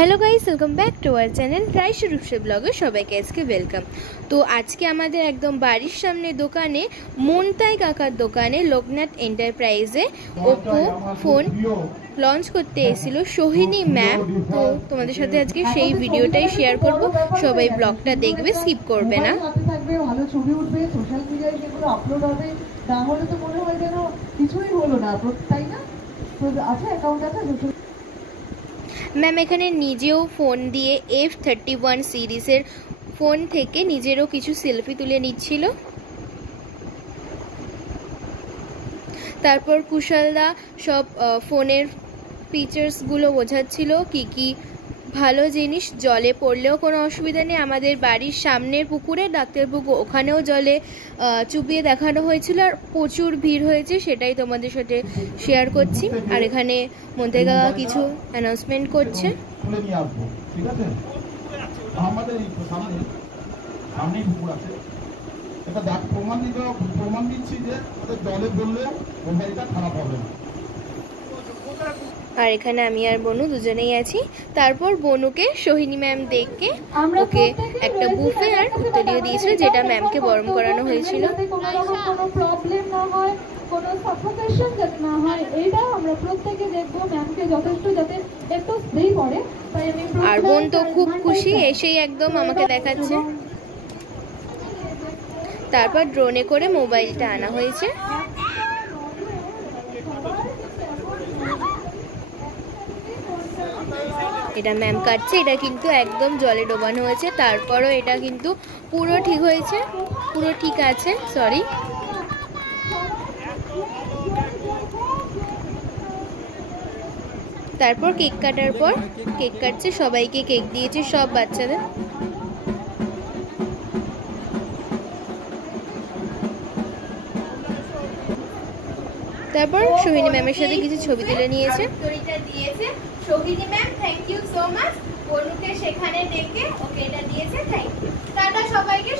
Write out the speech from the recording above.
Hello guys, welcome back to our channel राइश रूपसे ब्लगे সবাইকে আজকে ওয়েলকাম। তো আজকে আমাদের একদম বাড়ির সামনে দোকানে মনতাই কাকার দোকানে লোকনাথ এন্টারপ্রাইজে ওপো ফোন লঞ্চ করতে এসেছিল সোহিনী ম্যাম। তো তোমাদের সাথে আজকে সেই ভিডিওটাই শেয়ার করব, সবাই ব্লগটা দেখবে, স্কিপ করবে না। ভালো ছবি উঠবে, সোশ্যাল মিডিয়ায় যেগুলো আপলোড হবে, না হলে তো মনে হয় যেন কিছুই হলো না, তাই না? আচ্ছা, অ্যাকাউন্ট আছে সোশ্যাল। ম্যাম এখানে নিজেও ফোন দিয়ে F31 সিরিজের ফোন থেকে নিজেরও কিছু সেলফি তুলে নিচ্ছিল। তারপর কুশলদা সব ফোনের ফিচার্সগুলো বোঝাচ্ছিল, কি ভালো জিনিস, জলে পড়লেও কোনো অসুবিধা নেই। আমাদের বাড়ির সামনের পুকুরে ডাক্তারপুকুর, ওখানেও জলে চুবিয়ে দেখানো হয়েছিল, আর প্রচুর ভিড় হয়েছে, সেটাই তোমাদের সাথে শেয়ার করছি। আর এখানে মন্ত্রী কাকা কিছু অ্যানাউন্সমেন্ট করছে। প্রমাণ দিচ্ছি যে জলে বললেও মোবাইলটা খারাপ হবে না। আর এখানে আমি আর বনু দুজনেই আছি। তারপর বনুকে সোহিনী ম্যাম দেখে ওকে একটা বুফে আর উত্তরীয় দিয়েছিল, যেটা ম্যামকে গরম করানো হয়েছিল। কোনো প্রবলেম না হয়, কোনো সাফোকেশন যাতে না হয়, এইটা আমরা প্রত্যেকে দেখবো। ম্যামকে যথেষ্ট যাতে একটু স্প্রে করে, তাই আমি। আর বোন তো খুব খুশি, এসেই একদম আমাকে দেখাচ্ছে। তারপর ড্রোনে করে মোবাইলটা আনা হয়েছে। এটা ম্যাম কাটছে, এটা কিন্তু একদম জলে ডোবানো হয়েছে, তারপরও এটা কিন্তু পুরো ঠিক হয়েছে, পুরো ঠিক আছে, সরি। তারপর কেক কাটার পর কেক কাটছে, সবাইকে কেক দিয়েছে, সব বাচ্চাদের। তারপর সোহিনী ম্যামের সাথে কিছু ছবি তুলে নিয়েছে। Sohini ma'am, thank you so much. বনুকে সেখানে ডেকে ওকে এটা দিয়েছে, থ্যাংক ইউ। টাটা সবাইকে,